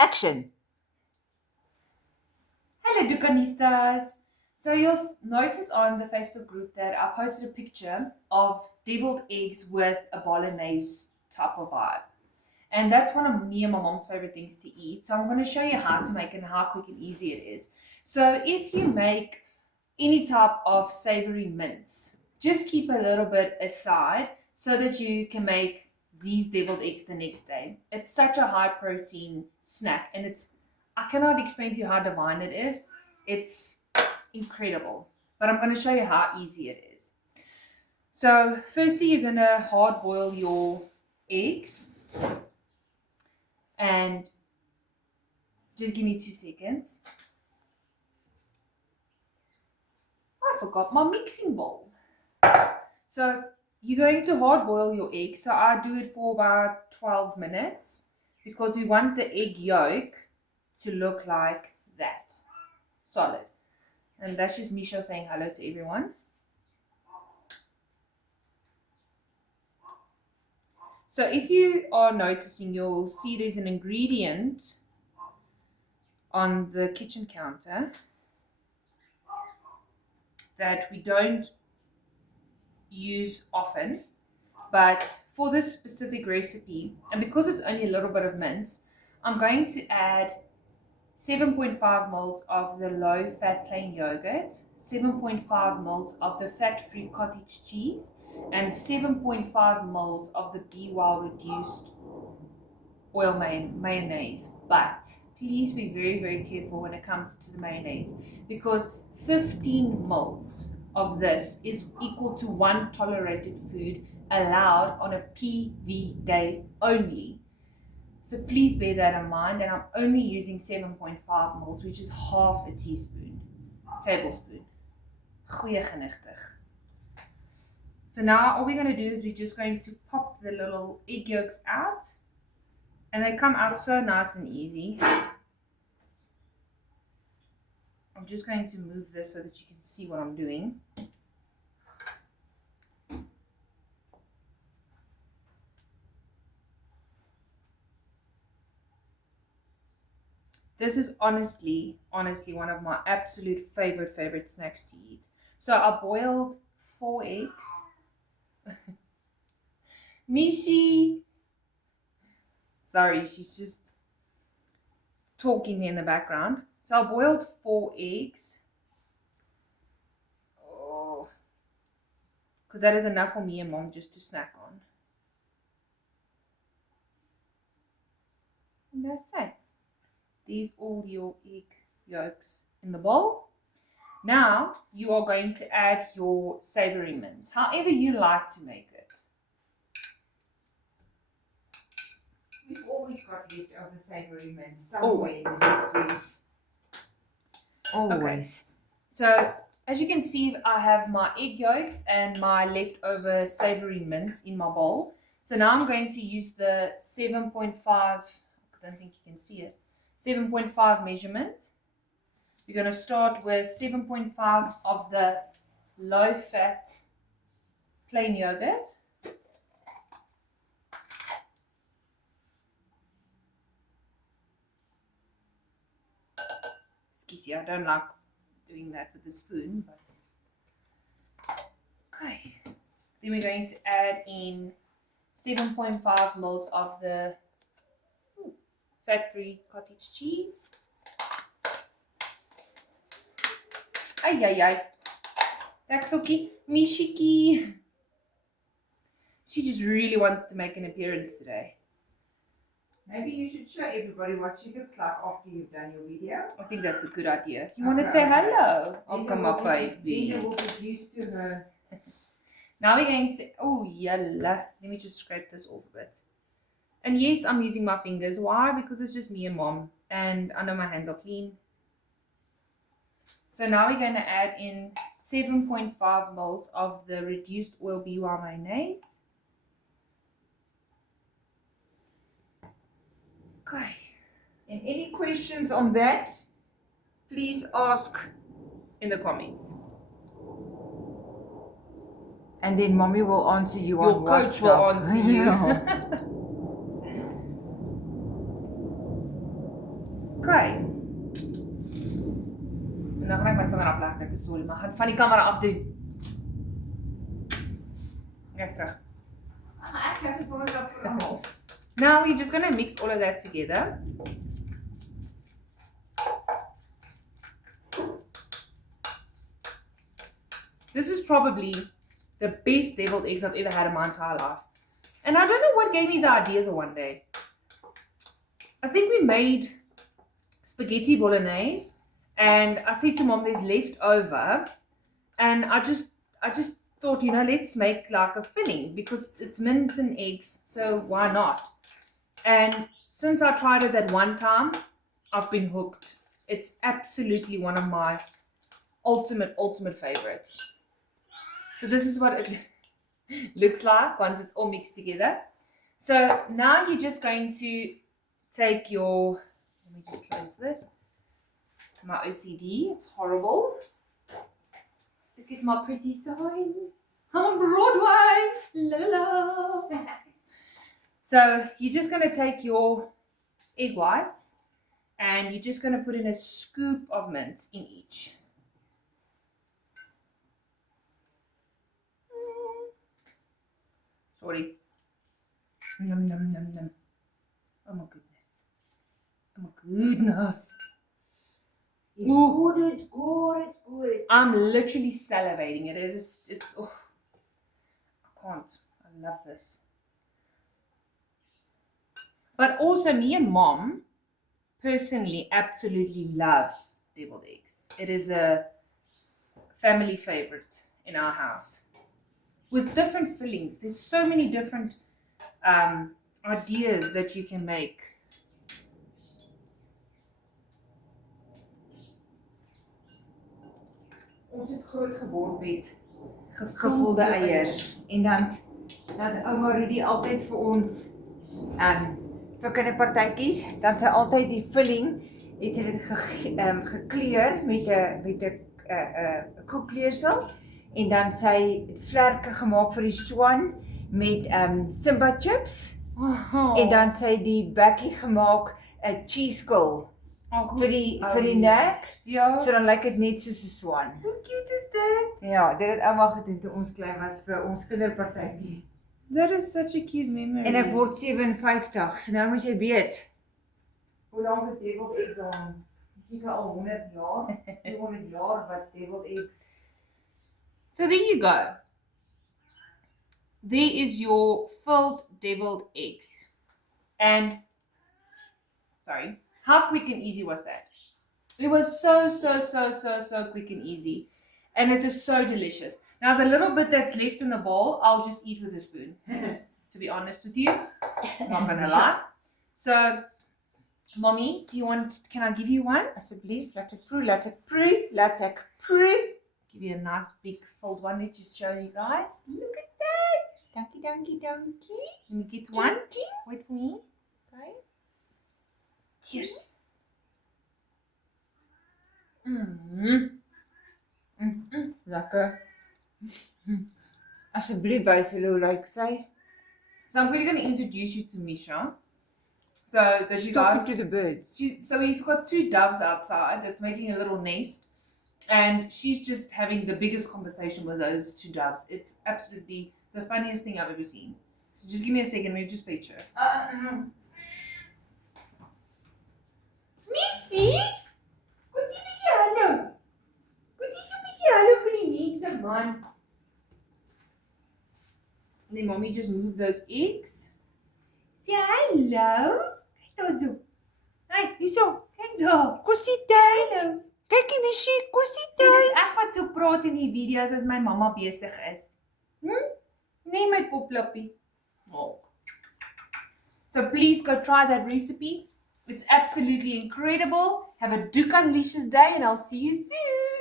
Action. Hello, Dukanistas. So you'll notice on the Facebook group that I posted a picture of deviled eggs with a bolognese type of vibe. And that's one of me and my mom's favorite things to eat. So I'm going to show you how to make it and how quick and easy it is. So if you make any type of savory mince, just keep a little bit aside so that you can make these deviled eggs the next day. It's such a high protein snack and I cannot explain to you how divine it is. It's incredible. But I'm going to show you how easy it is. So firstly, you're going to hard boil your eggs. And just give me 2 seconds. I forgot my mixing bowl. So you're going to hard boil your egg. So I do it for about 12 minutes because we want the egg yolk to look like that. Solid. And that's just Misha saying hello to everyone. So if you are noticing, you'll see there's an ingredient on the kitchen counter that we don't use often, but for this specific recipe, and because it's only a little bit of mince, I'm going to add 7.5 mils of the low-fat plain yogurt, 7.5 mils of the fat-free cottage cheese, and 7.5 mils of the BWOW reduced oil mayonnaise. But please be very, very careful when it comes to the mayonnaise because 15 mils of this is equal to one tolerated food allowed on a PV day only. So please bear that in mind, and I'm only using 7.5 mils, which is half a tablespoon. Goeie genigtig. So now all we're going to do is we're just going to pop the little egg yolks out, and they come out so nice and easy. I'm just going to move this so that you can see what I'm doing. This is honestly one of my absolute favorite snacks to eat. So I boiled 4 eggs. Mishi! Sorry, she's just talking in the background. So I boiled 4 eggs. Oh, because that is enough for me and mom just to snack on. And that's it. These all your egg yolks in the bowl. Now you are going to add your savory mince, however you like to make it. We've always got leftover savory mince. Always. Always. Okay. So as you can see, I have my egg yolks and my leftover savory mince in my bowl. So now I'm going to use the 7.5, I don't think you can see it, 7.5 measurement. We're going to start with 7.5 of the low-fat plain yogurt. Excuse me, I don't like doing that with a spoon, but okay. Then we're going to add in 7.5 mils of the fat-free cottage cheese. Ay. That's okay. Mishiki. She just really wants to make an appearance today. Maybe you should show everybody what she looks like after you've done your video. I think that's a good idea. You want to say hello? Oh, come on, baby. Linda will get used to her. Now we're going to, oh, yalla. Let me just scrape this off a bit. And yes, I'm using my fingers. Why? Because it's just me and mom. And I know my hands are clean. So now we're going to add in 7.5 mils of the reduced oil BWOW mayonnaise. Okay. And any questions on that, please ask in the comments. And then mommy will answer you Your on coach WhatsApp. will answer you. Okay. En dan gaan ek my vinger afleg, dit is sorry, maar gaan van die kamera afdoen. Ek's terug. Ek heb het voor dat voor allemaal. Now you're just gonna mix all of that together. This is probably the best deviled eggs I've ever had in my entire life. And I don't know what gave me the idea the one day. I think we made spaghetti bolognese and I said to Mom there's leftover and I just thought, you know, let's make like a filling because it's mince and eggs, so why not? And since I tried it that one time, I've been hooked. It's absolutely one of my ultimate favorites. So this is what it looks like once it's all mixed together. So now you're just going to take your, let me just close this. My OCD, it's horrible. Look at my pretty sign. I'm on Broadway. La la. So you're just going to take your egg whites and you're just going to put in a scoop of mint in each. Sorry. Num num num num. Oh my goodness. Oh my goodness. It's good, it's good, it's good. I'm literally salivating. It's oh, I can't. I love this. But also me and Mom personally absolutely love deviled eggs. It is a family favorite in our house. With different fillings. There's so many different ideas that you can make. Ons het groot geword met gevulde eiers. En dan ouma Rudy altyd vir ons vir kinderpartytjies, dan sy altyd die vulling het sy dit gekleur met 'n koekkleersel en dan sy vlerke gemaak vir die swan met Simba chips en dan sy die bakkie gemaak 'n cheese curl vir die nek. Ja. So dan lyk dit net soos 'n swan. Hoe cute is dit? Ja, dit het ouma gedoen toe ons klein was vir ons kinderpartytjies. That is such a cute memory. En ek word 57, so nou moet jy weet. Hoe lank is deviled eggs al? Seker al 100 jaar, 200 jaar wat deviled eggs. So there you go. There is your filled deviled eggs. And, sorry, how quick and easy was that? It was so quick and easy. And it is so delicious. Now the little bit that's left in the bowl, I'll just eat with a spoon. To be honest with you, not gonna lie. So, Mommy, can I give you one? Asseblief, laat ek proe. Give you a nice big filled one. Let's just show you guys. Look at that. Dankie. Let me get one. Wait for me. Okay. Cheers. Lekker. Asseblief wys hulle hoe lyk sy. So I'm really going to introduce you to Misha. So that you guys. To the birds. So we've got 2 doves outside that's making a little nest. And she's just having the biggest conversation with those 2 doves. It's absolutely the funniest thing I've ever seen. So just give me a second, let me just feature. Missy? Go see bietjie hallo. Go see so bietjie hallo vir die mense man. And then Mommy just move those eggs. Say hello. Kyk daar so. Hey, Hierso, kyk daar. kosietyd. Hallo. Kyk die musiek, So kosietyd. dis ek wat so praat in die video's as my mamma besig is. Nee my poplappie. Oh. So please go try that recipe. It's absolutely incredible. Have a Duke Unleashes day and I'll see you soon.